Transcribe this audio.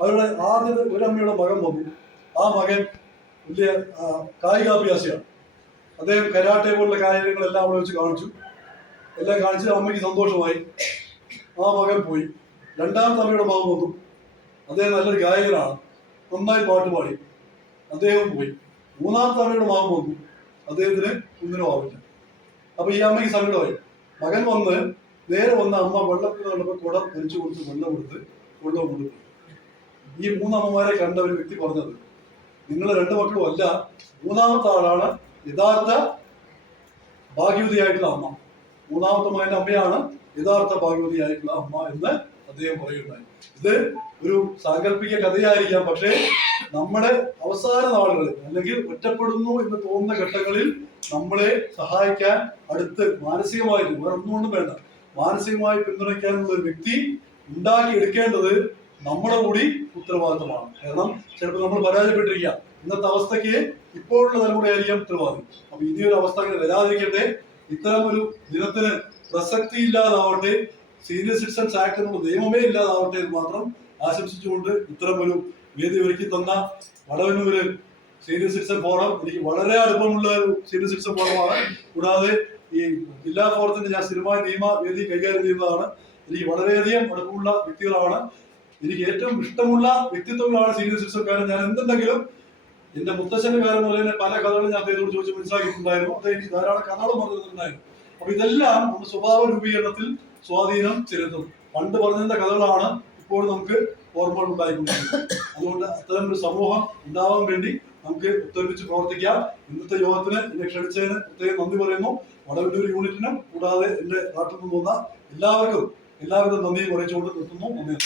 അവരുടെ ആദ്യത്തെ ഒരമ്മയുടെ മകൻ വന്നു. ആ മകൻ വലിയ കായികാഭ്യാസിയാണ്. അദ്ദേഹം കരാട്ടെ പോലുള്ള കാര്യങ്ങളെല്ലാം അവിടെ വെച്ച് കാണിച്ചു. എല്ലാം കാണിച്ച് അമ്മയ്ക്ക് സന്തോഷമായി. ആ മകൻ പോയി. രണ്ടാമത്തെ അമ്മയുടെ മകൻ വന്നു. അദ്ദേഹം നല്ലൊരു ഗായകനാണ്, നന്നായി പാട്ട് പാടി. അദ്ദേഹം പോയി. മൂന്നാമത്തെ അമ്മയുടെ മകൻ വന്നു. അദ്ദേഹത്തിന് ഒന്നിനും ആവില്ല. അപ്പൊ ഈ അമ്മയ്ക്ക് സങ്കടമായി. മകൻ വന്ന് നേരെ വന്ന അമ്മ വെള്ളത്തിൽ കണ്ടപ്പോൾ കുടം ധരിച്ചു കൊടുത്ത് വെള്ളം കൊടുത്തു. ഈ മൂന്നമ്മമാരെ കണ്ട ഒരു വ്യക്തി പറഞ്ഞത്, നിങ്ങൾ രണ്ട് മക്കളും അല്ല, മൂന്നാമത്തെ ആളാണ് യഥാർത്ഥ ഭാഗ്യവതിയായിട്ടുള്ള അമ്മ. മൂന്നാമത്തെ മകന്റെ അമ്മയാണ് യഥാർത്ഥ ഭാഗ്യവതിയായിട്ടുള്ള അമ്മ എന്ന് അദ്ദേഹം പറയുകയുണ്ടായി. ഇത് ഒരു സാങ്കല്പിക കഥയായിരിക്കാം, പക്ഷേ നമ്മുടെ അവസാന നാളുകളിൽ അല്ലെങ്കിൽ ഒറ്റപ്പെടുന്നു എന്ന് തോന്നുന്ന ഘട്ടങ്ങളിൽ നമ്മളെ സഹായിക്കാൻ അടുത്ത് മാനസികമായിട്ട് വേറെ ഒന്നുകൊണ്ടും വേണ്ട, മാനസികമായി പിന്തുണയ്ക്കാനുള്ള ഒരു വ്യക്തി ഉണ്ടാക്കിയെടുക്കേണ്ടത് നമ്മുടെ കൂടി ഉത്തരവാദിത്തമാണ്. കാരണം ചിലപ്പോൾ നമ്മൾ പരാജയപ്പെട്ടിരിക്കാം. ഇന്നത്തെ അവസ്ഥയ്ക്ക് ഇപ്പോഴുള്ള തലമുറയായിരിക്കാം ഉത്തരവാദിത്വം. അപ്പൊ ഇനിയൊരു അവസ്ഥ അങ്ങനെ വരാതിരിക്കട്ടെ. ഇത്തരം ഒരു ദിനത്തിന് പ്രസക്തി ഇല്ലാതാവട്ടെ, സീനിയർ സിറ്റിസൺസ് ആക്ട് എന്നുള്ള നിയമമേ ഇല്ലാതാവട്ടെ എന്ന് മാത്രം ആശംസിച്ചുകൊണ്ട് ഇത്തരം ഒരു വേദി ഒരുക്കി തന്ന വടവന്നൂര് സീനിയർ സിറ്റിസൺ ഫോറം എനിക്ക് വളരെ അടുപ്പമുള്ള ഒരു സീനിയർ സിറ്റിസൺ ഫോറമാണ്. കൂടാതെ ഈ ജില്ലാ ഫോറത്തിന്റെ ഞാൻ സ്ഥിരമായി നിയമ വേദി കൈകാര്യം ചെയ്യുന്നതാണ്. എനിക്ക് വളരെയധികം അടുപ്പമുള്ള വ്യക്തികളാണ്. എനിക്ക് ഏറ്റവും ഇഷ്ടമുള്ള വ്യക്തിത്വങ്ങളാണ് സീനിയർ സിറ്റിസൺ. കാരണം ഞാൻ എന്തുണ്ടെങ്കിലും എന്റെ മുത്തച്ഛന്റെ കാലം പോലെ തന്നെ പല കഥകളും ഞാൻ അദ്ദേഹത്തോട് ചോദിച്ച് മനസ്സിലാക്കിയിട്ടുണ്ടായിരുന്നു. അദ്ദേഹം എനിക്ക് ധാരാളം കഥകളും പറഞ്ഞിട്ടുണ്ടായിരുന്നു. അപ്പൊ ഇതെല്ലാം നമ്മുടെ സ്വഭാവ രൂപീകരണത്തിൽ സ്വാധീനം ചെലുത്തും. പണ്ട് പറഞ്ഞിരുന്ന കഥകളാണ് ഇപ്പോൾ നമുക്ക് ഓർമ്മകൾ ഉണ്ടായിക്കൊണ്ടിരിക്കുന്നത്. അതുകൊണ്ട് അത്തരം ഒരു സമൂഹം ഉണ്ടാവാൻ വേണ്ടി നമുക്ക് ഒത്തൊരുമിച്ച് പ്രവർത്തിക്കാം. ഇന്നത്തെ യോഗത്തിന് എന്നെ ക്ഷണിച്ചതിന് പ്രത്യേകം നന്ദി പറയുന്നു. വടവന്നൂർ യൂണിറ്റിനും കൂടാതെ എന്റെ നാട്ടിൽ നിന്ന് വന്ന എല്ലാവർക്കും എല്ലാവിധ നന്ദിയും അറിയിച്ചുകൊണ്ട് നിർത്തുന്നു. നന്ദി.